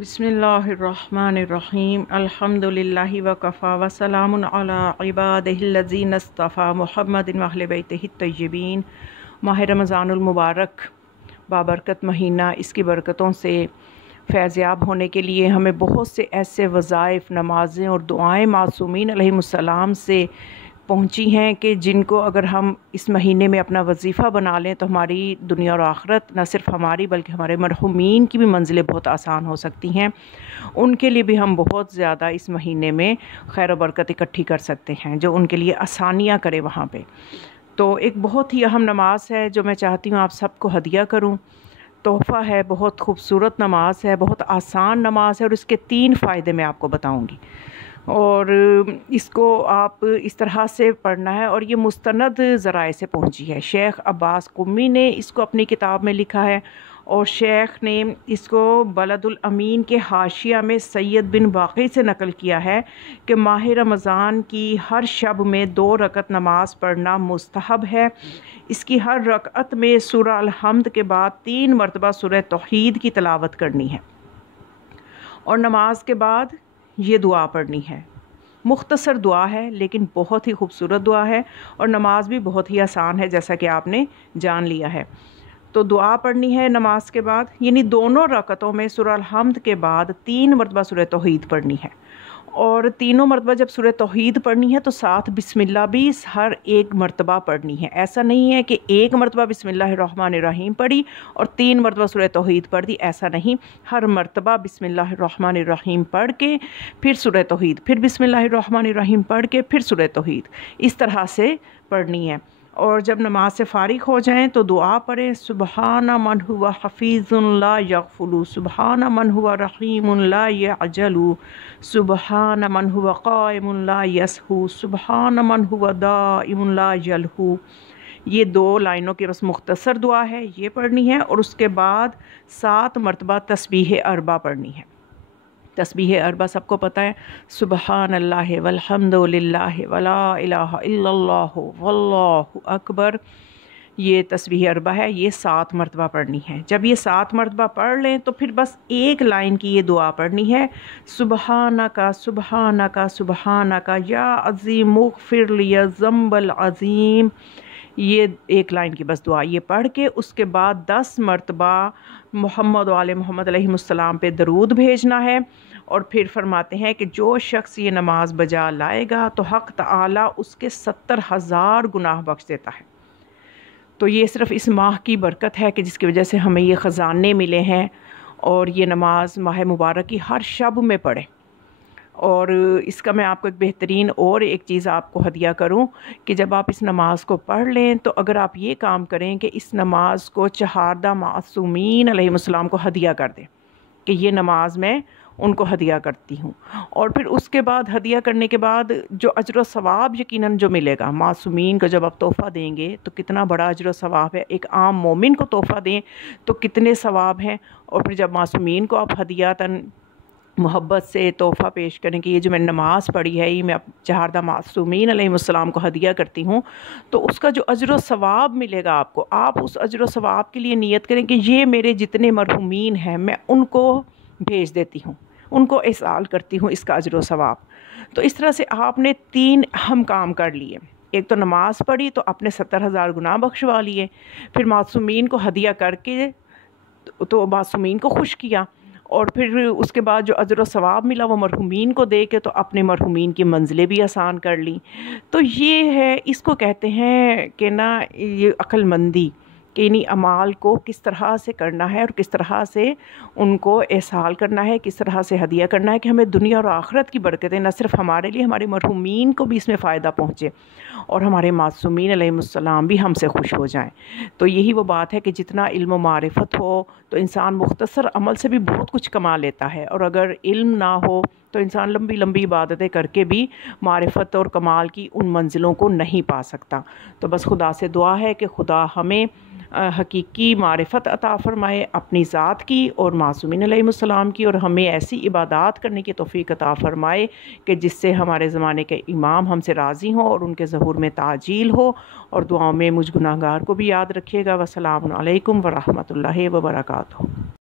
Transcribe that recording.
بسم اللہ الرحمن الرحیم الحمدللہ وکفا وسلام علی عبادہ الذین اصطفیٰ محمد و اہل بیتہ الطیبین۔ ماہ رمضان المبارک بابرکت مہینہ، اس کی برکتوں سے فیض یاب ہونے کے لیے ہمیں بہت سے ایسے وظائف، نمازیں اور دعائیں معصومین علیہم السلام سے پہنچی ہیں کہ جن کو اگر ہم اس مہینے میں اپنا وظیفہ بنا لیں تو ہماری دنیا اور آخرت، نہ صرف ہماری بلکہ ہمارے مرحومین کی بھی منزلیں بہت آسان ہو سکتی ہیں۔ ان کے لیے بھی ہم بہت زیادہ اس مہینے میں خیر و برکت اکٹھی کر سکتے ہیں، جو ان کے لیے آسانیاں کرے وہاں پہ۔ تو ایک بہت ہی اہم نماز ہے جو میں چاہتی ہوں آپ سب کو ہدیہ کروں، تحفہ ہے، بہت خوبصورت نماز ہے، بہت آسان نماز ہے، اور اس کے 3 فائدے میں آپ کو بتاؤں گی، اور اس کو آپ اس طرح سے پڑھنا ہے۔ اور یہ مستند ذرائع سے پہنچی ہے۔ شیخ عباس قمی نے اس کو اپنی کتاب میں لکھا ہے، اور شیخ نے اس کو بلد الامین کے حاشیہ میں سید بن باقی سے نقل کیا ہے کہ ماہ رمضان کی ہر شب میں 2 رکعت نماز پڑھنا مستحب ہے۔ اس کی ہر رکعت میں سورہ الحمد کے بعد 3 مرتبہ سورہ توحید کی تلاوت کرنی ہے، اور نماز کے بعد یہ دعا پڑھنی ہے۔ مختصر دعا ہے لیکن بہت ہی خوبصورت دعا ہے، اور نماز بھی بہت ہی آسان ہے جیسا کہ آپ نے جان لیا ہے۔ تو دعا پڑھنی ہے نماز کے بعد، یعنی دونوں رکعتوں میں سورہ الحمد کے بعد 3 مرتبہ سورہ توحید پڑھنی ہے، اور تینوں مرتبہ جب سورہ توحید پڑھنی ہے تو ساتھ بسم اللہ بھی ہر ایک مرتبہ پڑھنی ہے۔ ایسا نہیں ہے کہ 1 مرتبہ بسم اللہ الرحمن الرحیم پڑھی اور 3 مرتبہ سورہ توحید پڑھ دی، ایسا نہیں۔ ہر مرتبہ بسم اللہ الرحمن الرحیم پڑھ کے پھر سورہ توحید، پھر بسم اللہ الرحمن الرحیم پڑھ کے پھر سورہ توحید، اس طرح سے پڑھنی ہے۔ اور جب نماز سے فارغ ہو جائیں تو دعا پڑھیں، سبحان من هو حفیظ لا یغفل، سبحان من هو رحیم لا یعجل، سبحان من هو قائم لا یسہو، سبحان من هو دائم لا یلہو۔ یہ 2 لائنوں کی بس مختصر دعا ہے، یہ پڑھنی ہے، اور اس کے بعد 7 مرتبہ تسبیح اربع پڑھنی ہے۔ تسبیح اربع سب کو پتہ ہے، سبحان اللہ والحمد للہ ولا الہ الا اللہ واللہ اکبر، یہ تسبیح اربع ہے، یہ 7 مرتبہ پڑھنی ہے۔ جب یہ 7 مرتبہ پڑھ لیں تو پھر بس 1 لائن کی یہ دعا پڑھنی ہے، سبحانک سبحانک سبحانک یا عظیم اغفر لی الذنب العظیم۔ یہ 1 لائن کی بس دعا، یہ پڑھ کے اس کے بعد 10 مرتبہ محمد و آل محمد علیہ السلام پہ درود بھیجنا ہے، اور پھر فرماتے ہیں کہ جو شخص یہ نماز بجا لائے گا تو حق تعالی اس کے 70,000 گناہ بخش دیتا ہے۔ تو یہ صرف اس ماہ کی برکت ہے کہ جس کی وجہ سے ہمیں یہ خزانے ملے ہیں، اور یہ نماز ماہ مبارک کی ہر شب میں پڑھیں۔ اور اس کا میں آپ کو ایک بہترین اور ایک چیز آپ کو ہدیہ کروں کہ جب آپ اس نماز کو پڑھ لیں تو اگر آپ یہ کام کریں کہ اس نماز کو 4 معصومین علیہ السلام کو ہدیہ کر دیں کہ یہ نماز میں ان کو ہدیہ کرتی ہوں، اور پھر اس کے بعد ہدیہ کرنے کے بعد جو اجر و ثواب یقیناً جو ملے گا معصومین کو، جب آپ تحفہ دیں گے تو کتنا بڑا اجر و ثواب ہے، ایک عام مومن کو تحفہ دیں تو کتنے ثواب ہیں، اور پھر جب معصومین کو آپ ہدیاتاً محبت سے تحفہ پیش کریں کہ یہ جو میں نماز پڑھی ہے یہ میں 4 معصومین علیہ السلام کو ہدیہ کرتی ہوں، تو اس کا جو اجر و ثواب ملے گا آپ کو، آپ اس اجر و ثواب کے لیے نیت کریں کہ یہ میرے جتنے مرحومین ہیں میں ان کو بھیج دیتی ہوں، ان کو احسال کرتی ہوں اس کا اجر و ثواب۔ تو اس طرح سے آپ نے 3 اہم کام کر لیے، ایک تو نماز پڑھی تو اپنے 70,000 گناہ بخشوا لیے، پھر معصومین کو ہدیہ کر کے تو معصومین کو خوش کیا، اور پھر اس کے بعد جو اجر و ثواب ملا وہ مرحومین کو دے کے تو اپنے مرحومین کی منزلیں بھی آسان کر لیں۔ تو یہ ہے، اس کو کہتے ہیں کہ نا یہ عقل مندی، کہ انہی اعمال کو کس طرح سے کرنا ہے اور کس طرح سے ان کو احسال کرنا ہے، کس طرح سے ہدیہ کرنا ہے کہ ہمیں دنیا اور آخرت کی برکتیں نہ صرف ہمارے لیے، ہمارے مرحومین کو بھی اس میں فائدہ پہنچے، اور ہمارے معصومین علیہ السلام بھی ہم سے خوش ہو جائیں۔ تو یہی وہ بات ہے کہ جتنا علم و معرفت ہو تو انسان مختصر عمل سے بھی بہت کچھ کما لیتا ہے، اور اگر علم نہ ہو تو انسان لمبی لمبی عبادتیں کر کے بھی معرفت اور کمال کی ان منزلوں کو نہیں پا سکتا۔ تو بس خدا سے دعا ہے کہ خدا ہمیں حقیقی معرفت عطا فرمائے اپنی ذات کی اور معصومین علیہ السلام کی، اور ہمیں ایسی عبادات کرنے کی توفیق عطا فرمائے کہ جس سے ہمارے زمانے کے امام ہم سے راضی ہوں اور ان کے ظہور میں تعجیل ہو، اور دعاؤں میں مجھ گناہگار کو بھی یاد رکھیے گا۔ والسلام علیکم ورحمۃ اللہ وبرکاتہ۔